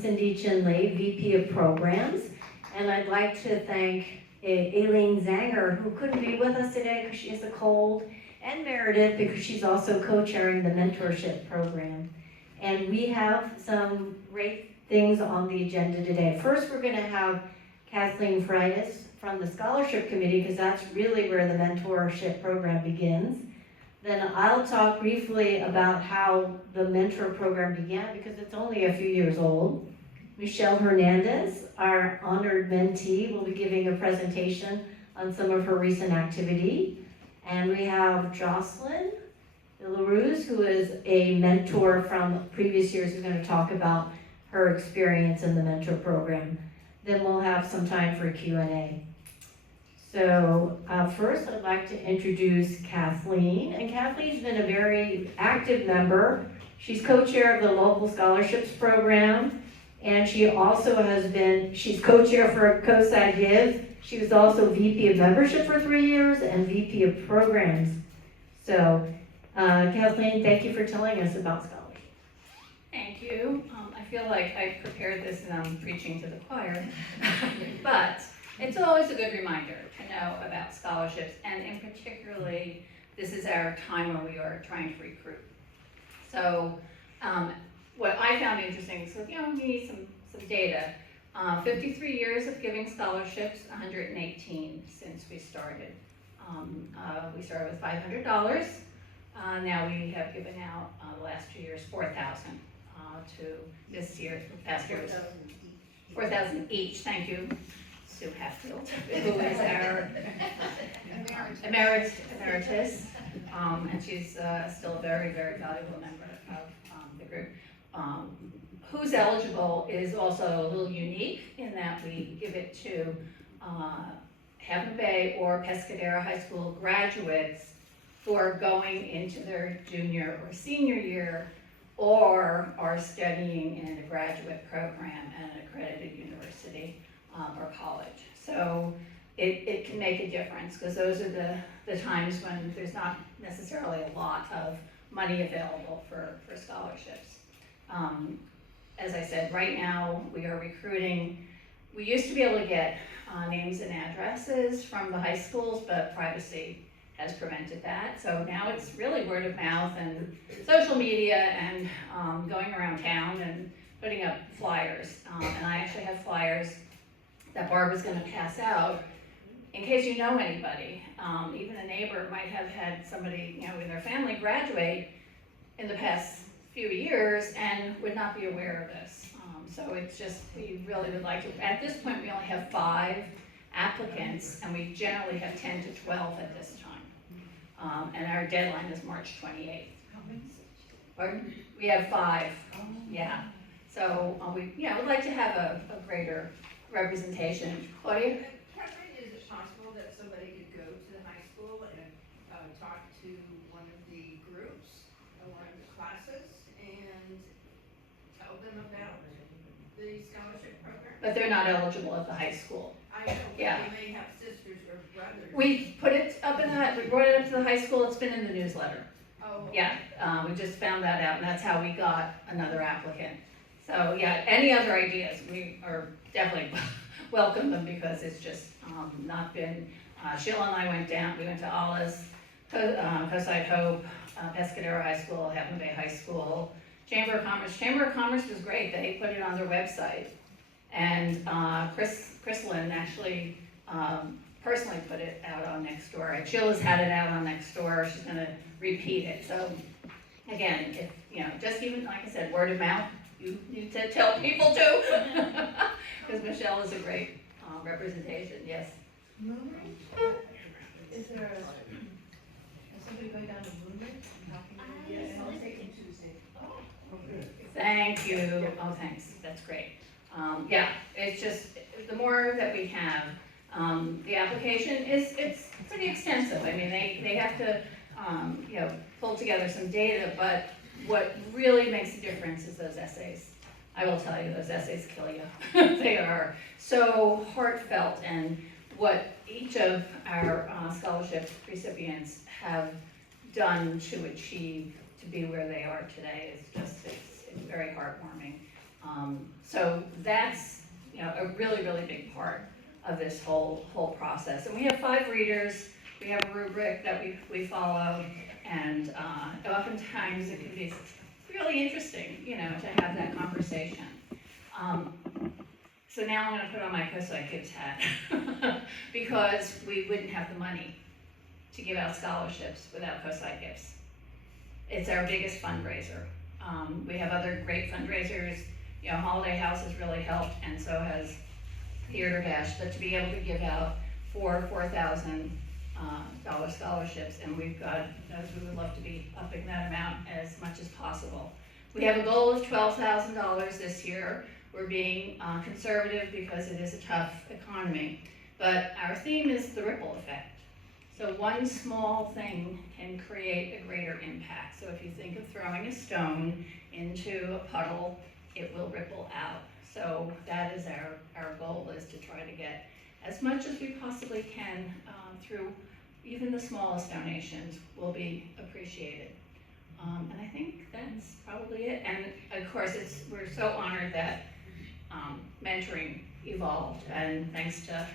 Cynthia Chin Lee, VP of Programs, and I'd like to thank Aileen Zanger, who couldn't be with us today because she has a cold, and Meredith because she's also co-chairing the Mentorship Program. And we have some great things on the agenda today. First, we're going to have Kathleen Frietas from the Scholarship Committee, because that's really where the Mentorship Program begins. Then I'll talk briefly about how the Mentor Program began, because it's only a few years old. Michelle Hernandez, our honored mentee, will be giving a presentation on some of her recent activity. And we have Jocelyn LaRuse, who is a mentor from previous years, who's going to talk about her experience in the Mentor Program. Then we'll have some time for Q&A. So first I'd like to introduce Kathleen, and Kathleen's been a very active member. She's co-chair of the Local Scholarships Program, and she also she's co-chair for Coastside Hope. She was also VP of Membership for 3 years and VP of Programs. So Kathleen, thank you for telling us about scholarships. Thank you. I feel like I prepared this and I'm preaching to the choir, but it's always a good reminder to know about scholarships, and in particularly, this is our time when we are trying to recruit. So what I found interesting is, we need some data. 53 years of giving scholarships, 118 since we started. We started with $500. Now we have given out the last 2 years $4,000 to this year. Past year was 4,000 each. Thank you, Sue Hatfield, who is our emeritus, and she's still a very, very valuable member of the group. Who's eligible is also a little unique in that we give it to Half Moon Bay or Pescadero High School graduates who are going into their junior or senior year or are studying in a graduate program at an accredited university or college. So it can make a difference, because those are the times when there's not necessarily a lot of money available for scholarships. As I said, right now we are recruiting. We used to be able to get names and addresses from the high schools, but privacy has prevented that. So now it's really word of mouth and social media and going around town and putting up flyers. And I actually have flyers that Barbara's going to pass out in case you know anybody. Even a neighbor might have had somebody, in their family graduate in the past few years and would not be aware of this. So it's just, we really would like to. At this point, we only have 5 applicants, and we generally have 10 to 12 at this time. And our deadline is March 28th. Pardon? We have 5. Yeah. So we would like to have a greater representation. Claudia? Kathleen, is it possible that somebody could go to the high school and talk to one of the groups or one of the classes and tell them about the scholarship program? But they're not eligible at the high school. I know, Yeah. they may have sisters or brothers. We put it up we brought it up to the high school. It's been in the newsletter. Oh. Yeah, we just found that out, and that's how we got another applicant. So yeah, any other ideas, we are definitely welcome them, because it's just not been, Sheila and I went to Alice, Coastside Hope, Pescadero High School, Half Moon Bay High School, Chamber of Commerce. Chamber of Commerce was great. They put it on their website. And Chris Lynn actually personally put it out on Nextdoor. And Sheila's had it out on Nextdoor. She's going to repeat it. So again, if just even, like I said, word of mouth, you need to tell people too. Because Michelle is a great representation. Yes. Movement? Is there somebody going down to movement? Yes, I'll take it Tuesday. Oh, good. Thank you. Oh, thanks. That's great. Yeah, it's just, the more that we have, the application it's pretty extensive. I mean, they have to, pull together some data, but what really makes a difference is those essays. I will tell you, those essays kill you. They are so heartfelt, and what each of our scholarship recipients have done to achieve to be where they are today is just, it's very heartwarming. So that's, you know, a really, really big part of this whole process. And we have 5 readers, we have a rubric that we follow, and oftentimes it can be really interesting, you know, to have that conversation. So now I'm gonna put on my Coastside Gives hat, because we wouldn't have the money to give out scholarships without Coastside Gives. It's our biggest fundraiser. We have other great fundraisers, you know, Holiday House has really helped, and so has Theater Bash, but to be able to give out $4,000 scholarships, and we've got, as we would love to be upping that amount as much as possible. We have a goal of $12,000 this year. We're being conservative because it is a tough economy, but our theme is the ripple effect. So one small thing can create a greater impact. So if you think of throwing a stone into a puddle, it will ripple out. So that is our goal, is to try to get as much as we possibly can through even the smallest donations will be appreciated. And I think that's probably it. And of course, we're so honored that mentoring evolved, and thanks to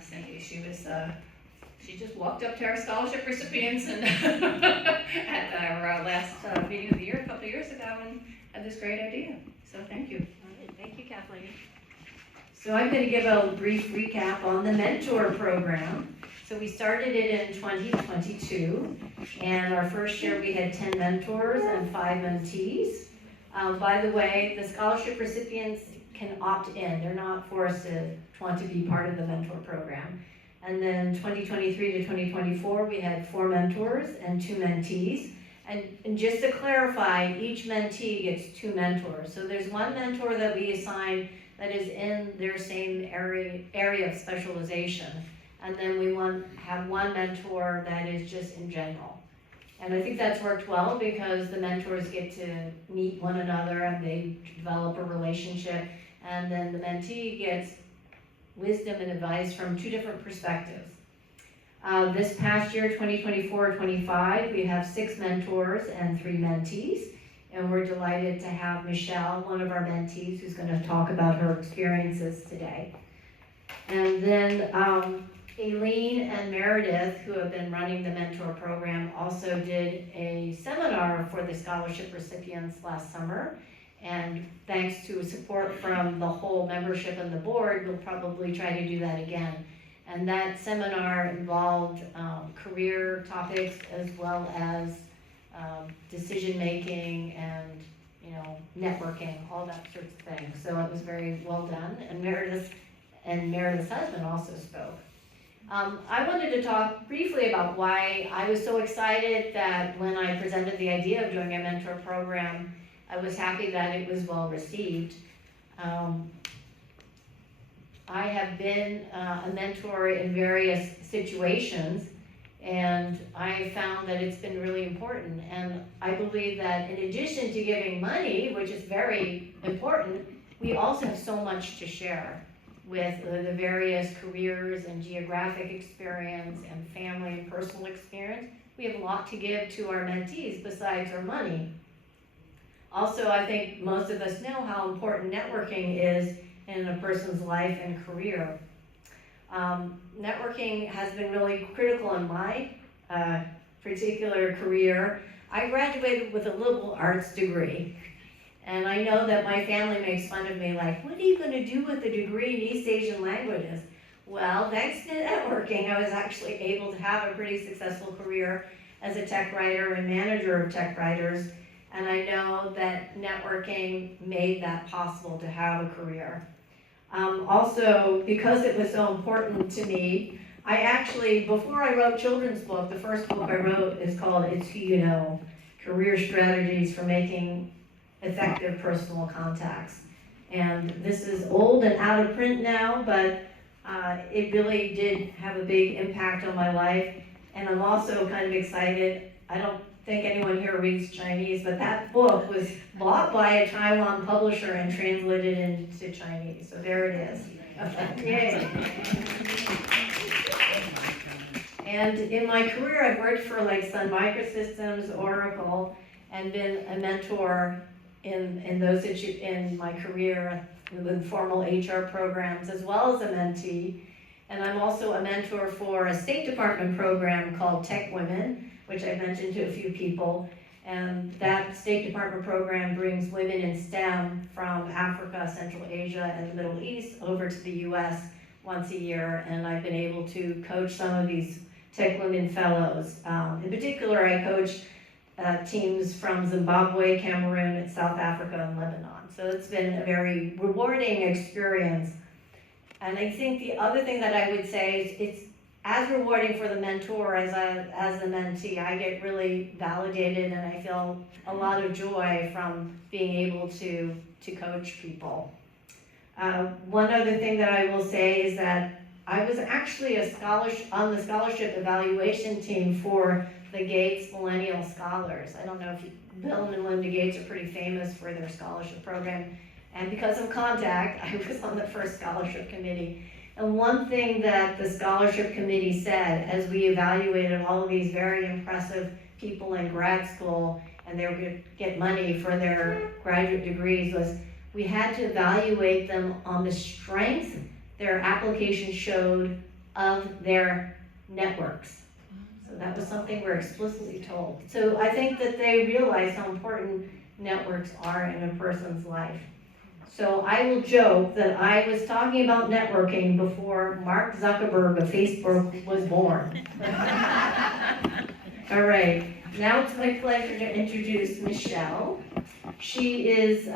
Cynthia, she just walked up to our scholarship recipients and at our last meeting of the year a couple of years ago, and had this great idea. So thank you. Thank you, Kathleen. So I'm going to give a brief recap on the Mentor Program. So we started it in 2022, and our first year we had 10 mentors and 5 mentees. By the way, the scholarship recipients can opt in. They're not forced to want to be part of the Mentor Program. And then 2023 to 2024, we had 4 mentors and 2 mentees. And just to clarify, each mentee gets 2 mentors. So there's 1 mentor that we assign that is in their same area of specialization. And then we have 1 mentor that is just in general. And I think that's worked well because the mentors get to meet one another and they develop a relationship. And then the mentee gets wisdom and advice from 2 different perspectives. This past year, 2024-25, we have 6 mentors and 3 mentees. And we're delighted to have Michelle, one of our mentees, who's going to talk about her experiences today. And then Aileen and Meredith, who have been running the Mentor Program, also did a seminar for the scholarship recipients last summer. And thanks to support from the whole membership and the board, we'll probably try to do that again. And that seminar involved career topics as well as decision-making and, you know, networking, all that sorts of things. So it was very well done. And Meredith's husband also spoke. I wanted to talk briefly about why I was so excited that when I presented the idea of doing a mentor program, I was happy that it was well received. I have been a mentor in various situations, and I found that it's been really important. And I believe that in addition to giving money, which is very important, we also have so much to share with the various careers and geographic experience and family and personal experience. We have a lot to give to our mentees besides our money. Also, I think most of us know how important networking is in a person's life and career. Networking has been really critical in my particular career. I graduated with a liberal arts degree, and I know that my family makes fun of me, like, what are you going to do with a degree in East Asian languages? Well, thanks to networking, I was actually able to have a pretty successful career as a tech writer and manager of tech writers, and I know that networking made that possible to have a career. Also, because it was so important to me, I actually, before I wrote children's book, the first book I wrote is called It's Who You Know, Career Strategies for Making Effective Personal Contacts. And this is old and out of print now, but it really did have a big impact on my life. And I'm also kind of excited. I don't think anyone here reads Chinese, but that book was bought by a Taiwan publisher and translated into Chinese. So there it is. Yay. And in my career, I've worked for like Sun Microsystems, Oracle, and been a mentor in my career with formal HR programs as well as a mentee. And I'm also a mentor for a State Department program called Tech Women, which I've mentioned to a few people. And that State Department program brings women in STEM from Africa, Central Asia, and the Middle East over to the US once a year. And I've been able to coach some of these Tech Women Fellows. In particular, I coach teams from Zimbabwe, Cameroon, South Africa, and Lebanon. So it's been a very rewarding experience. And I think the other thing that I would say is it's as rewarding for the mentor as the mentee. I get really validated and I feel a lot of joy from being able to coach people. One other thing that I will say is that I was actually on the scholarship evaluation team for the Gates Millennial Scholars. I don't know if Bill and Melinda Gates are pretty famous for their scholarship program. And because of contact, I was on the first scholarship committee. And one thing that the scholarship committee said as we evaluated all of these very impressive people in grad school and they were going to get money for their graduate degrees was we had to evaluate them on the strength their application showed of their networks. So that was something we're explicitly told. So I think that they realize how important networks are in a person's life. So I will joke that I was talking about networking before Mark Zuckerberg of Facebook was born. All right, now it's my pleasure to introduce Michelle. She is